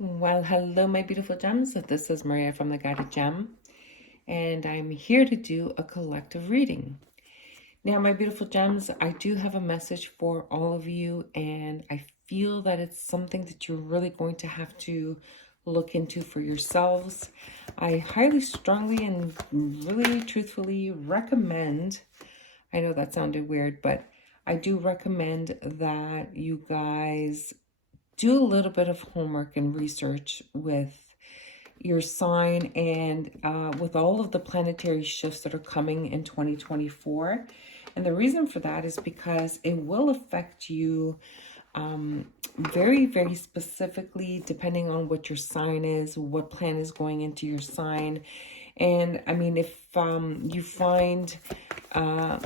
Well, hello, my beautiful gems. This is Maria from the Guided Gem, and I'm here to do a collective reading. Now, my beautiful gems, I do have a message for all of you, and I feel that it's something that you're really going to have to look into for yourselves. I highly, strongly, and really truthfully recommend, I know that sounded weird, but I do recommend that you guys do a little bit of homework and research with your sign and with all of the planetary shifts that are coming in 2024. And the reason for that is because it will affect you very, very specifically, depending on what your sign is, what planet is going into your sign. And I mean, if you find a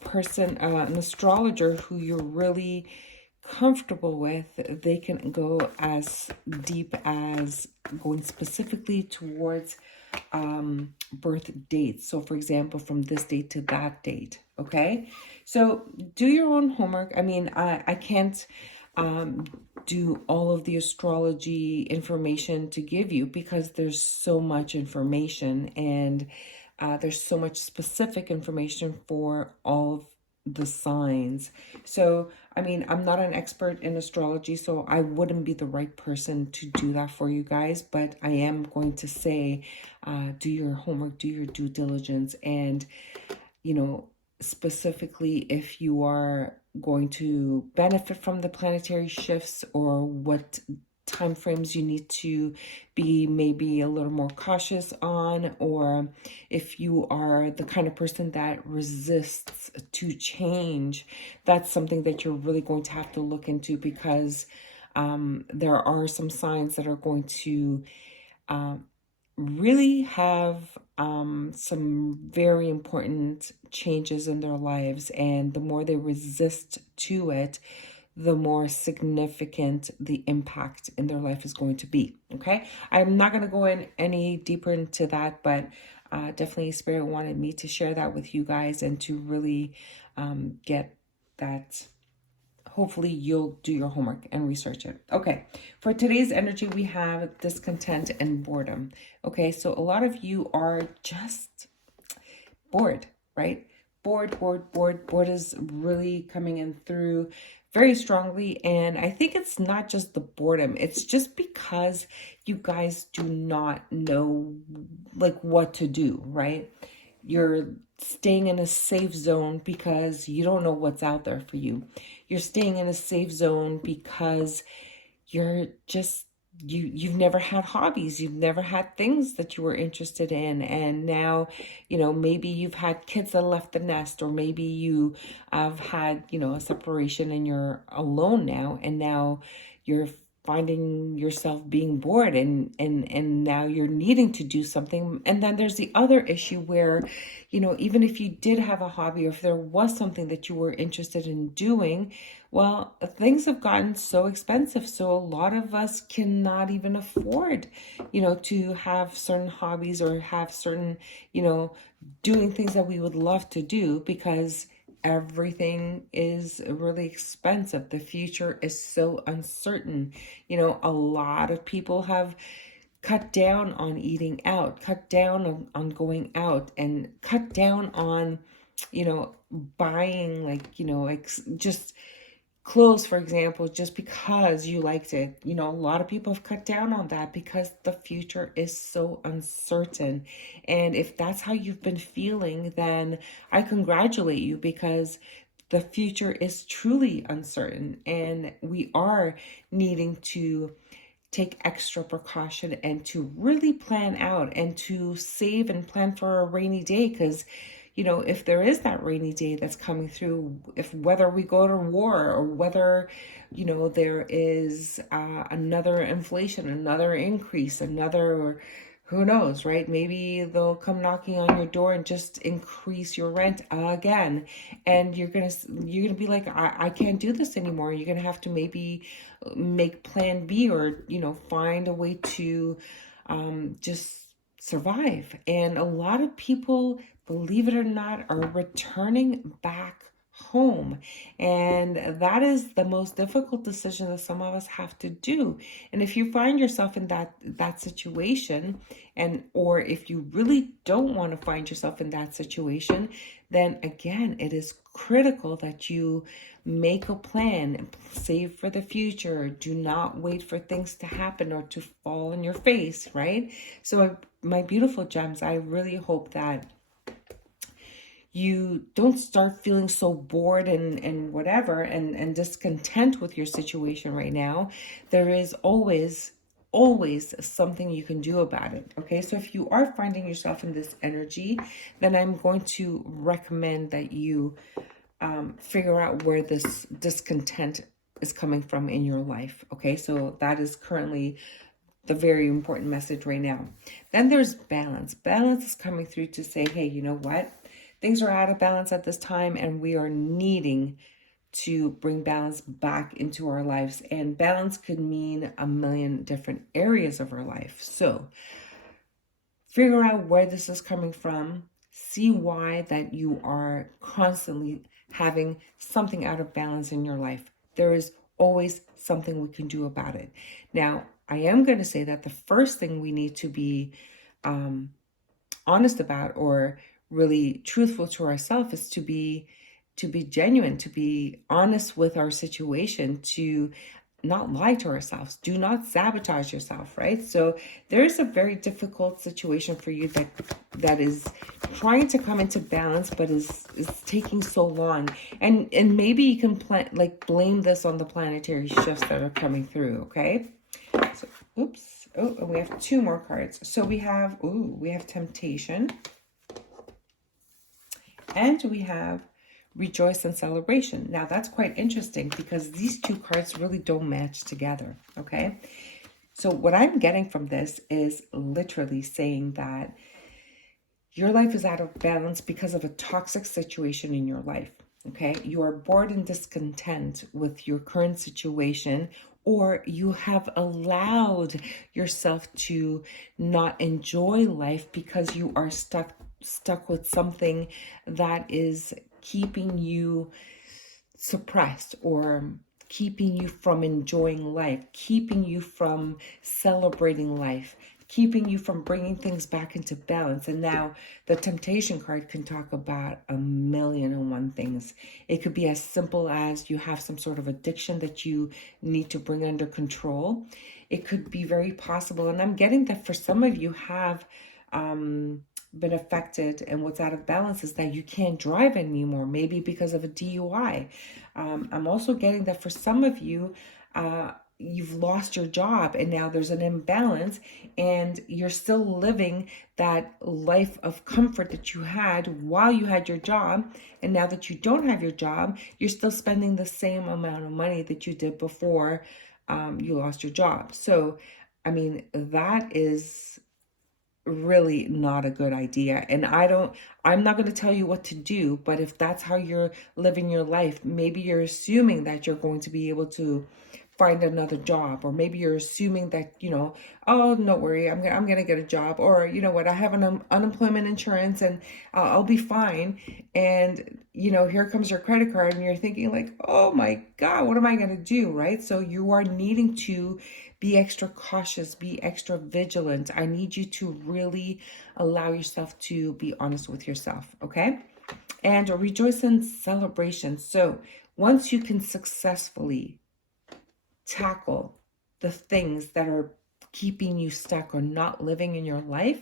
person, an astrologer who you're really comfortable with, they can go as deep as going specifically towards birth dates. So, for example, from this date to that date. Okay, so do your own homework. I mean, I can't do all of the astrology information to give you because there's so much information and there's so much specific information for all of the signs. So, I mean, I'm not an expert in astrology, so I wouldn't be the right person to do that for you guys. But I am going to say, do your homework, do your due diligence, and, you know, specifically if you are going to benefit from the planetary shifts or what time frames you need to be maybe a little more cautious on, or if you are the kind of person that resists to change, that's something that you're really going to have to look into because there are some signs that are going to really have some very important changes in their lives. And the more they resist to it, the more significant the impact in their life is going to be. Okay. I'm not going to go in any deeper into that, but definitely Spirit wanted me to share that with you guys and to really get that. Hopefully you'll do your homework and research it. Okay, for today's energy, we have discontent and boredom. Okay, so a lot of you are just bored, right? Bored is really coming in through very strongly. And I think it's not just the boredom, it's just because you guys do not know like what to do, right? You're staying in a safe zone because you don't know what's out there for you. You're staying in a safe zone because you're just you've never had hobbies, you've never had things that you were interested in, and now maybe you've had kids that left the nest, or maybe you have had a separation and you're alone now, and now you're finding yourself being bored, and now you're needing to do something. And then there's the other issue where even if you did have a hobby, or if there was something that you were interested in doing, well, things have gotten so expensive. So a lot of us cannot even afford, to have certain hobbies or have certain, doing things that we would love to do because everything is really expensive. The future is so uncertain. A lot of people have cut down on eating out, cut down on going out, and cut down on, buying just clothes, for example, just because you liked it. A lot of people have cut down on that because the future is so uncertain. And if that's how you've been feeling, then I congratulate you because the future is truly uncertain, and we are needing to take extra precaution and to really plan out and to save and plan for a rainy day. Because if there is that rainy day that's coming through, if whether we go to war or whether there is another inflation, another increase, another, who knows, right? Maybe they'll come knocking on your door and just increase your rent again, and you're gonna be like, I can't do this anymore. You're gonna have to maybe make plan B, or find a way to just survive. And a lot of people, believe it or not, are returning back home. And that is the most difficult decision that some of us have to do. And if you find yourself in that situation, and or if you really don't want to find yourself in that situation, then again, it is critical that you make a plan, save for the future. Do not wait for things to happen or to fall on your face, right? So my beautiful gems, I really hope that you don't start feeling so bored and whatever and discontent with your situation right now. There is always something you can do about it. Okay, so if you are finding yourself in this energy, then I'm going to recommend that you figure out where this discontent is coming from in your life. Okay, so that is currently the very important message right now. Then there's balance. Balance is coming through to say, hey, you know what? Things are out of balance at this time, and we are needing to bring balance back into our lives. And balance could mean a million different areas of our life. So figure out where this is coming from. See why that you are constantly having something out of balance in your life. There is always something we can do about it. Now, I am going to say that the first thing we need to be honest about, or really truthful to ourselves, is to be genuine, to be honest with our situation, to not lie to ourselves. Do not sabotage yourself, right? So there's a very difficult situation for you that is trying to come into balance, but is taking so long. And maybe you can blame this on the planetary shifts that are coming through, okay? So, oops. Oh, and we have two more cards. So we have temptation. And we have rejoice and celebration. Now that's quite interesting because these two cards really don't match together, okay? So what I'm getting from this is literally saying that your life is out of balance because of a toxic situation in your life, okay? You are bored and discontent with your current situation, or you have allowed yourself to not enjoy life because you are stuck with something that is keeping you suppressed, or keeping you from enjoying life, keeping you from celebrating life, keeping you from bringing things back into balance. And now the temptation card can talk about a million and one things. It could be as simple as you have some sort of addiction that you need to bring under control. It could be very possible, and I'm getting that for some of you have been affected, and what's out of balance is that you can't drive anymore, maybe because of a DUI. I'm also getting that for some of you, you've lost your job and now there's an imbalance, and you're still living that life of comfort that you had while you had your job, and now that you don't have your job, you're still spending the same amount of money that you did before you lost your job. So, I mean, that is really not a good idea. And I'm not going to tell you what to do, but if that's how you're living your life, maybe you're assuming that you're going to be able to find another job, or maybe you're assuming that, oh, no worry, I'm going to get a job, or you know what, I have an unemployment insurance and I'll be fine. And here comes your credit card and you're thinking like, oh my God, what am I going to do? Right? So you are needing to be extra cautious, be extra vigilant. I need you to really allow yourself to be honest with yourself, okay? And rejoice in celebration. So once you can successfully tackle the things that are keeping you stuck or not living in your life,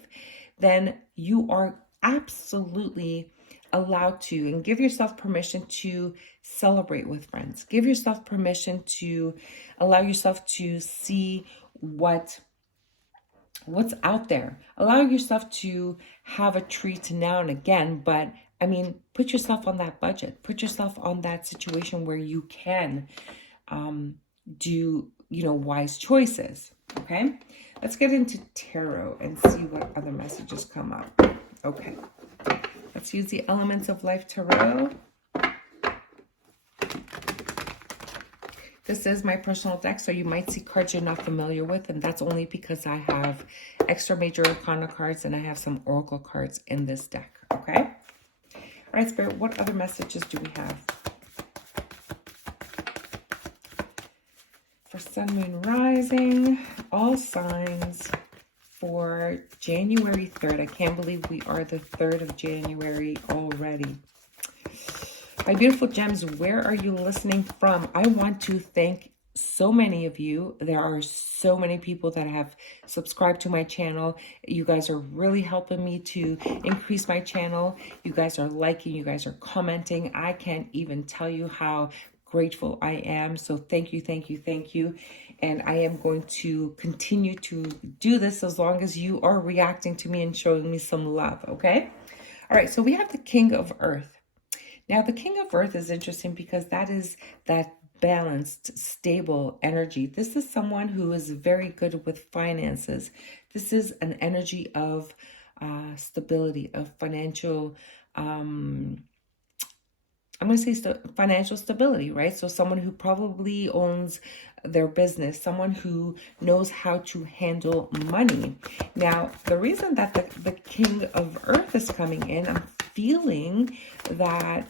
then you are absolutely allowed to, and give yourself permission to celebrate with friends. Give yourself permission to allow yourself to see what's out there. Allow yourself to have a treat now and again, but I mean, put yourself on that budget. Put yourself on that situation where you can do, wise choices. Okay, let's get into tarot and see what other messages come up. Okay, let's use the Elements of Life Tarot. This is my personal deck, so you might see cards you're not familiar with, and that's only because I have extra major arcana cards and I have some oracle cards in this deck, okay? All right, Spirit, what other messages do we have? for Sun, Moon, Rising, all signs for January 3rd. I can't believe we are the 3rd of January already. My beautiful gems, where are you listening from? I want to thank so many of you. There are so many people that have subscribed to my channel. You guys are really helping me to increase my channel. You guys are liking, you guys are commenting. I can't even tell you how grateful I am. So thank you, thank you, thank you. And I am going to continue to do this as long as you are reacting to me and showing me some love, okay? All right, so we have the King of Earth. Now, the King of Earth is interesting because that is that balanced, stable energy. This is someone who is very good with finances. This is an energy of stability, of financial, I'm going to say financial stability, right? So someone who probably owns their business, someone who knows how to handle money. Now, the reason that the King of Earth is coming in, I'm feeling that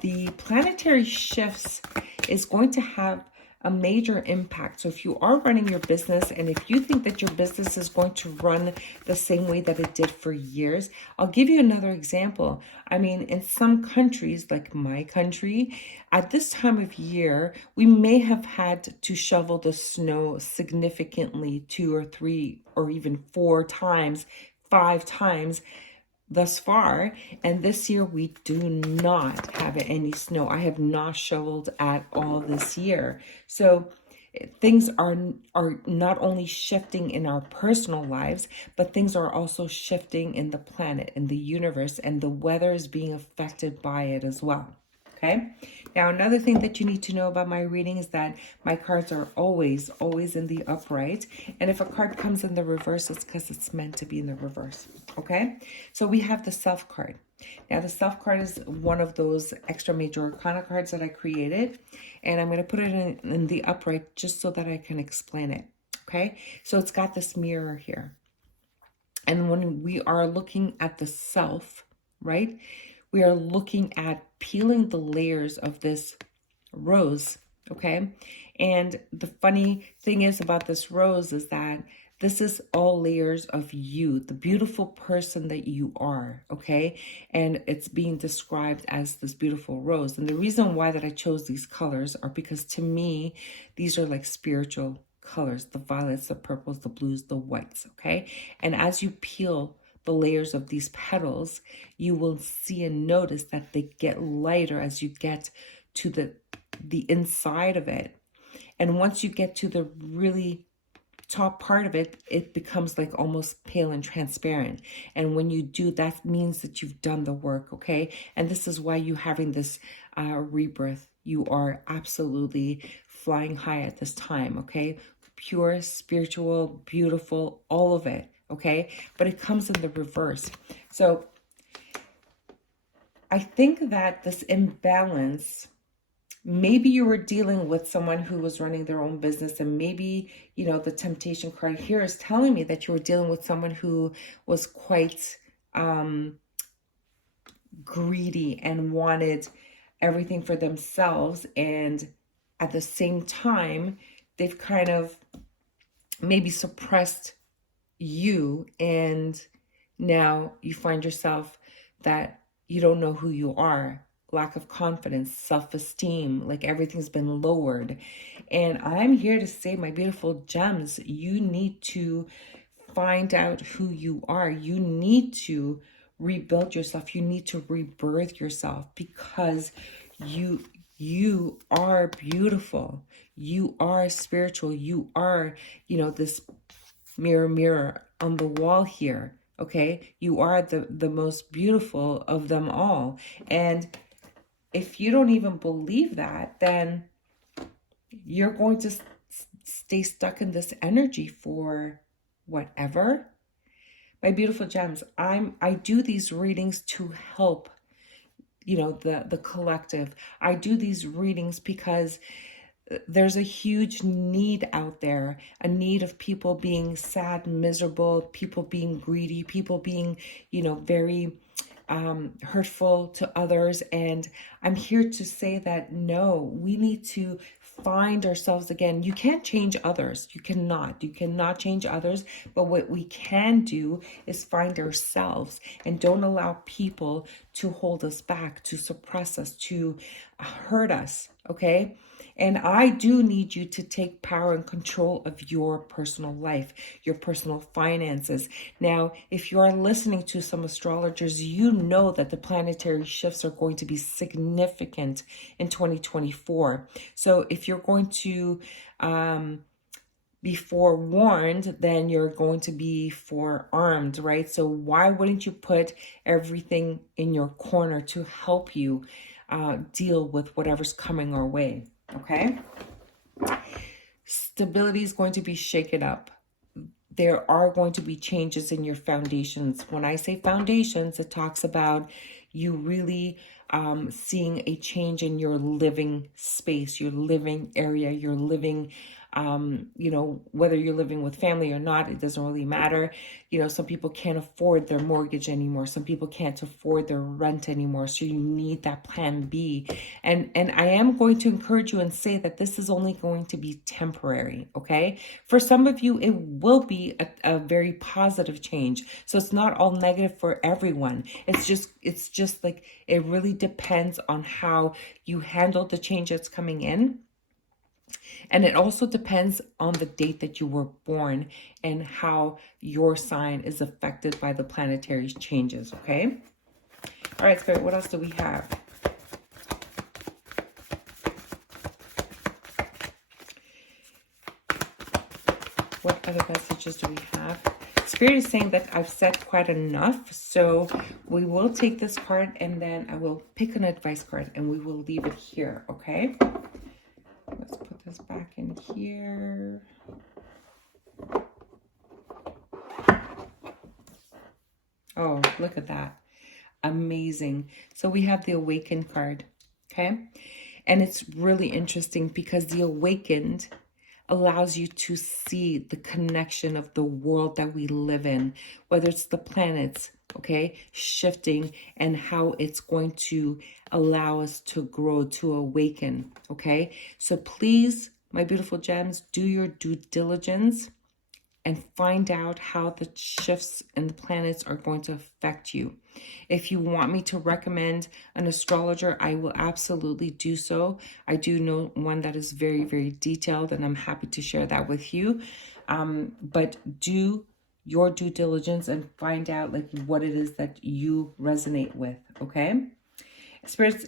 the planetary shifts is going to have a major impact. So if you are running your business and if you think that your business is going to run the same way that it did for years, I'll give you another example. I mean, in some countries, like my country, at this time of year, we may have had to shovel the snow significantly 2 or 3 or even 4 times, 5 times thus far, and this year we do not have any snow. I have not shoveled at all this year. So things are not only shifting in our personal lives, but things are also shifting in the planet, in the universe, and the weather is being affected by it as well. Okay. Now, another thing that you need to know about my reading is that my cards are always in the upright. And if a card comes in the reverse, it's because it's meant to be in the reverse. Okay. So we have the Self card. Now, the Self card is one of those extra major arcana cards that I created. And I'm going to put it in the upright just so that I can explain it. Okay. So it's got this mirror here. And when we are looking at the self, right, we are looking at peeling the layers of this rose, okay? And the funny thing is about this rose is that this is all layers of you, the beautiful person that you are, okay? And it's being described as this beautiful rose. And the reason why that I chose these colors are because to me, these are like spiritual colors, the violets, the purples, the blues, the whites, okay? And as you peel the layers of these petals, you will see and notice that they get lighter as you get to the inside of it. And once you get to the really top part of it, it becomes like almost pale and transparent. And when you do, that means that you've done the work, okay? And this is why you're having this rebirth. You are absolutely flying high at this time, okay? Pure, spiritual, beautiful, all of it, okay? But it comes in the reverse. So I think that this imbalance, maybe you were dealing with someone who was running their own business, and maybe, you know, the temptation card here is telling me that you were dealing with someone who was quite greedy and wanted everything for themselves. And at the same time, they've kind of maybe suppressed you, and now you find yourself that you don't know who you are. Lack of confidence, self-esteem, like everything's been lowered. And I'm here to say, my beautiful gems, you need to find out who you are. You need to rebuild yourself. You need to rebirth yourself, because you are beautiful. You are spiritual. You are, you know, this mirror on the wall here. Okay, you are the most beautiful of them all. And if you don't even believe that, then you're going to stay stuck in this energy for whatever. My beautiful gems, I do these readings to help, you know, the collective. I do these readings because there's a huge need out there, a need of people being sad, miserable, people being greedy, people being, you know, very hurtful to others. And I'm here to say that no, we need to find ourselves again. You can't change others. You cannot change others. But what we can do is find ourselves, and don't allow people to hold us back, to suppress us, to hurt us. Okay. And I do need you to take power and control of your personal life, your personal finances. Now, if you are listening to some astrologers, you know that the planetary shifts are going to be significant in 2024. So if you're going to be forewarned, then you're going to be forearmed, right? So why wouldn't you put everything in your corner to help you deal with whatever's coming our way? Okay. Stability is going to be shaken up. There are going to be changes in your foundations. When I say foundations, it talks about you really seeing a change in your living space, your living area, your living, whether you're living with family or not, it doesn't really matter. Some people can't afford their mortgage anymore. Some people can't afford their rent anymore. So you need that plan B. And I am going to encourage you and say that this is only going to be temporary, okay? For some of you, it will be a very positive change. So it's not all negative for everyone. It's just like, it really depends on how you handle the change that's coming in. And it also depends on the date that you were born and how your sign is affected by the planetary changes, okay? All right, Spirit, what else do we have? What other messages do we have? Spirit is saying that I've said quite enough, so we will take this card and then I will pick an advice card and we will leave it here, okay? Let's put this back in here. Oh, look at that. Amazing. So we have the Awakened card, okay? And it's really interesting because the Awakened allows you to see the connection of the world that we live in, whether it's the planets, okay, shifting, and how it's going to allow us to grow, to awaken, okay? So please, my beautiful gems, do your due diligence and find out how the shifts in the planets are going to affect you. If you want me to recommend an astrologer, I will absolutely do so. I do know one that is very, very detailed, and I'm happy to share that with you. But do your due diligence and find out like what it is that you resonate with, okay? Spirit's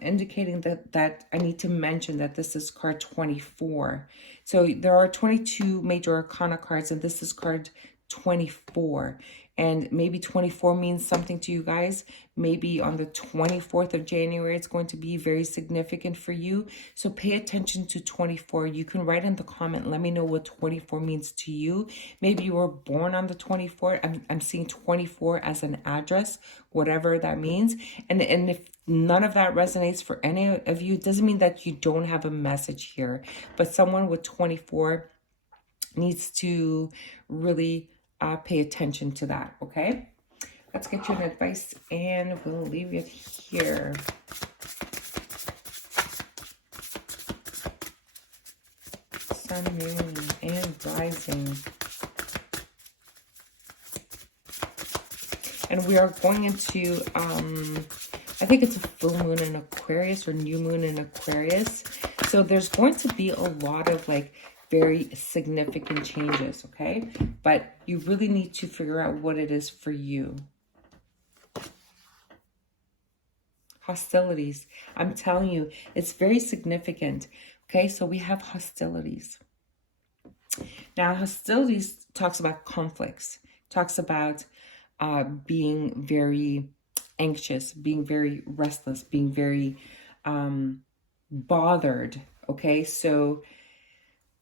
indicating that I need to mention that this is card 24. So there are 22 major arcana cards, and this is card 24. And maybe 24 means something to you guys. Maybe on the 24th of January, it's going to be very significant for you. So pay attention to 24. You can write in the comment, let me know what 24 means to you. Maybe you were born on the 24th. I'm seeing 24 as an address, whatever that means. And if none of that resonates for any of you, it doesn't mean that you don't have a message here. But someone with 24 needs to really pay attention to that, okay? Let's get you an advice and we'll leave it here. Sun, moon, and rising. And we are going into, I think it's a full moon in Aquarius or new moon in Aquarius. So there's going to be a lot of like very significant changes, okay? But you really need to figure out what it is for you. Hostilities. I'm telling you, it's very significant, okay? So we have hostilities. Now, hostilities talks about conflicts, talks about being very anxious, being very restless, being very bothered, okay? So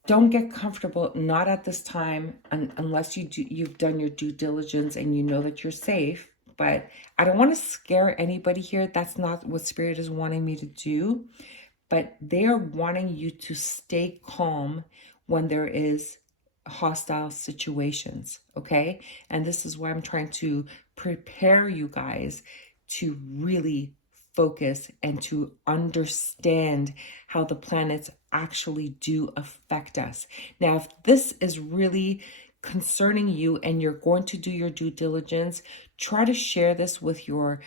don't get comfortable, not at this time, unless you've done your due diligence and you know that you're safe. But I don't want to scare anybody here. That's not what Spirit is wanting me to do. But they are wanting you to stay calm when there is hostile situations, okay? And this is why I'm trying to prepare you guys to really focus and to understand how the planets actually do affect us. Now, if this is really concerning you and you're going to do your due diligence, try to share this with your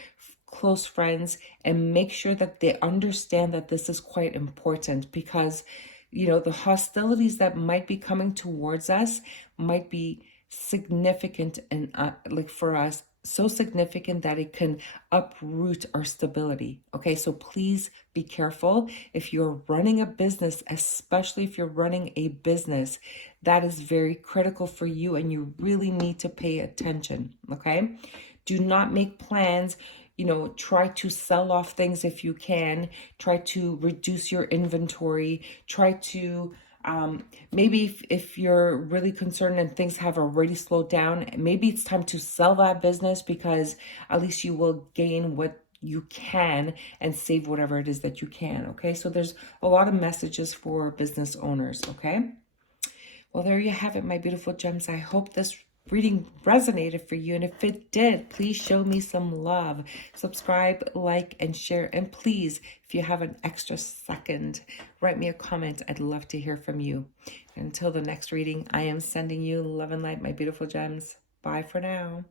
close friends and make sure that they understand that this is quite important, because the hostilities that might be coming towards us might be significant, and like for us, so significant that it can uproot our stability. Okay, so please be careful. If you're running a business, especially if you're running a business, that is very critical for you and you really need to pay attention. Okay, do not make plans. Try to sell off things if you can. Try to reduce your inventory. Try to maybe if you're really concerned and things have already slowed down, maybe it's time to sell that business, because at least you will gain what you can and save whatever it is that you can. Okay, so there's a lot of messages for business owners. Okay, well, there you have it, my beautiful gems. I hope this reading resonated for you. And if it did, please show me some love. Subscribe, like, and share. And please, if you have an extra second, write me a comment. I'd love to hear from you. Until the next reading, I am sending you love and light, my beautiful gems. Bye for now.